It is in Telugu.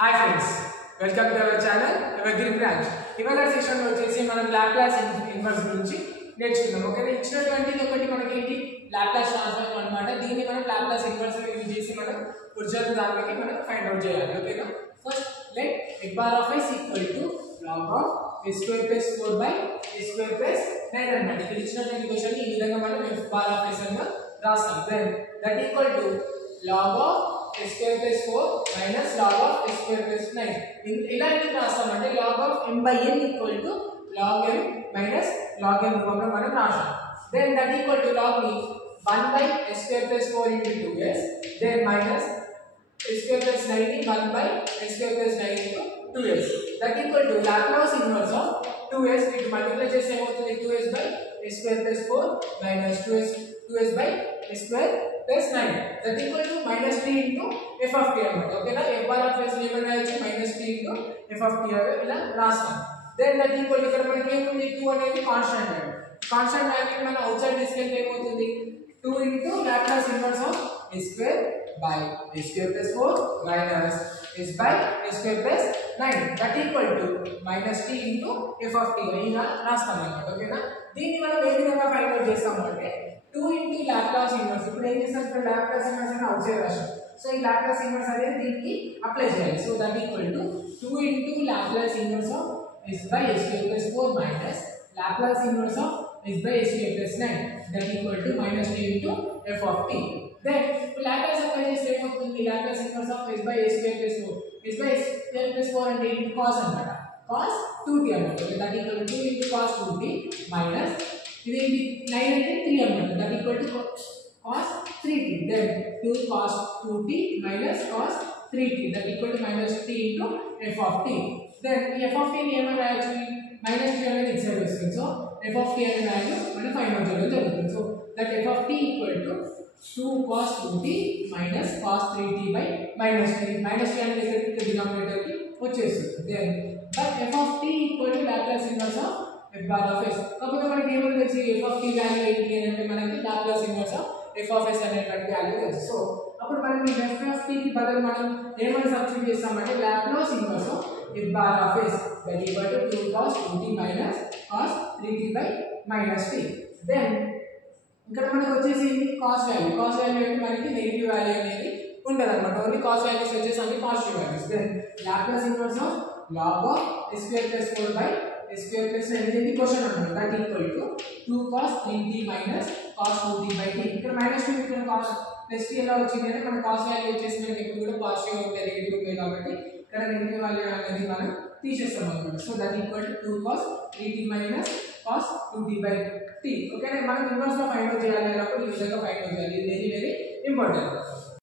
Hi friends, welcome to our channel Evergreen Branch. ఇవాళ సెషన్ లో వచ్చేసి మనం లాప్లాస్ ఇన్వర్స్ గురించి నేర్చుకుందాం. ఓకే, ఇచ్చినటువంటిది ఒకటి మనకి ఏంటి లాప్లాస్ ట్రాన్స్ఫార్మ్ అన్నమాట. దీన్ని మనం లాప్లాస్ ఇన్వర్స్ యూజ్ చేసి మనం ఒరిజినల్ దానికి మనం ఫైండ్ అవుట్ చేయాలి. ఓకేనా, first let x bar of s equal to log of s square plus 4 by s square plus 9 అన్నమాట. ఇక్కడ ఇచ్చినటువంటి క్వశ్చన్ ఈ విధంగా మనం f bar of s అని రాస్తాం. Then that equal to log of s square plus 4 minus log of s square plus 9. ఇలా ఎందుకు రాస్తామంటే log of m by n equal to log m minus log n రూపంలో మనం రాస్తాం. then that equal to log me 1 by s square plus 4 into 2s then minus s square plus 9 1 by s square plus 9 into 2s. that equal to Laplace inverse of 2s. it multiply చేస్తే ఏమవుతుంది 2s by s square plus 4 minus 2s by s square plus 9. that equal to minus 3 into f of t అన్నమాట. ఓకేనా, f bar of s ఏమన్నా వచ్చి minus 3 into f of t ఇలా రాస్తాం. then that equal ఇక్కడ మనకి ఏముంది 2 అనేది కాన్స్టాంట్ వాల్యూ. కాన్స్టాంట్ వాల్యూ మనం అవుట్ సైడ్ తీసుకెళ్తే ఏమవుతుంది 2 into Laplace inverse of s square by s square plus 4 minus s by s square plus 9. that equal to minus 3 into f of t ఇలా రాస్తాం అన్నమాట. ఓకేనా, దీన్ని మనం ఏ విధంగా ఫైండ్ అవుట్ చేస్తాము అంటే 2 into Laplace inverse. ఇప్పుడు ఏం చేస్తాం, ఇక్కడ Laplace inverse అని అవుట్ సైడ్ రాస్తాం. సో ఈ Laplace inverse అనేది దీనికి అప్లై చేయాలి. So that equal to 2 into Laplace inverse of s by s square plus 4 minus Laplace inverse of s by s square plus 9. that equal to minus 3 into f of t. then Laplace apply చేస్తే ఏమవుతుంది Laplace inverse of s by s square plus 4. s by s square plus 4 అంటే ఏంటి cos అన్నమాట. cos 2t అన్నమాట. that equal to 2 into cos 2t minus ఇది 9 అంటే 3 అన్నమాట. that equal to cos 3t. then 2 cos 2t minus cos 3t. that equal to minus 3 into f of t. then ఈ f of t ని ఏమని రాయొచ్చు, minus 3 అనేది ఇటు సైడ్ వస్తుంది. సో f of t అనే వాల్యూ మనం ఫైండ్ అవుట్ చేయడం జరుగుతుంది. So that f of t equal to 2 cos 2t minus cos 3t by minus 3. minus 3 అనేది ఇక్కడ డినామినేటర్ కి వచ్చేస్తుంది. then but f of t equal to Laplace inverse of f bar of s. కాకపోతే మనకి ఏమని తెలుసు f of t వాల్యూ ఏంటి అంటే మనకి Laplace inverse of f of s అనేటువంటి వాల్యూ తెలుసు. సో అప్పుడు మనం ఈ f of t కి బదులు మనం ఏమని సబ్స్టిట్యూట్ చేస్తామంటే Laplace inverse of f bar of s that equal to 2 cos 2t minus cos 3t by minus t. then ఇక్కడ మనకు వచ్చేసి cos వాల్యూ అంటే మనకి నెగటివ్ వాల్యూ అనేది ఉండదు అన్నమాట. ఓన్లీ cos వాల్యూస్ వచ్చేసి అన్ని positive values. then Laplace inverse of log of s square plus 4 by s square plus 9 ఇది క్వశ్చన్ అన్నమాట. that equal to 2 cos 3t minus cos 2t by t. ఇక్కడ minus 2 ఇక్కడ cos plus t ఎలా వచ్చింది అంటే మన cos వాల్యూ వచ్చేసి మనకి ఎప్పుడు కూడా పాజిటివ్ ఉంటుంది, నెగటివ్ ఉంటుంది కాబట్టి ఇక్కడ నెగటివ్ వాల్యూ అనేది మనం తీసేస్తాం అన్నమాట. So that equal to 2 cos 3t minus cos 2t by t. Okay, మనం ఇన్వర్స్ లో ఫైండ్ అవుట్ చేయాలి అన్నప్పుడు ఈ విధంగా ఫైండ్ అవుట్ చేయాలి. ఇది వెరీ వెరీ ఇంపార్టెంట్.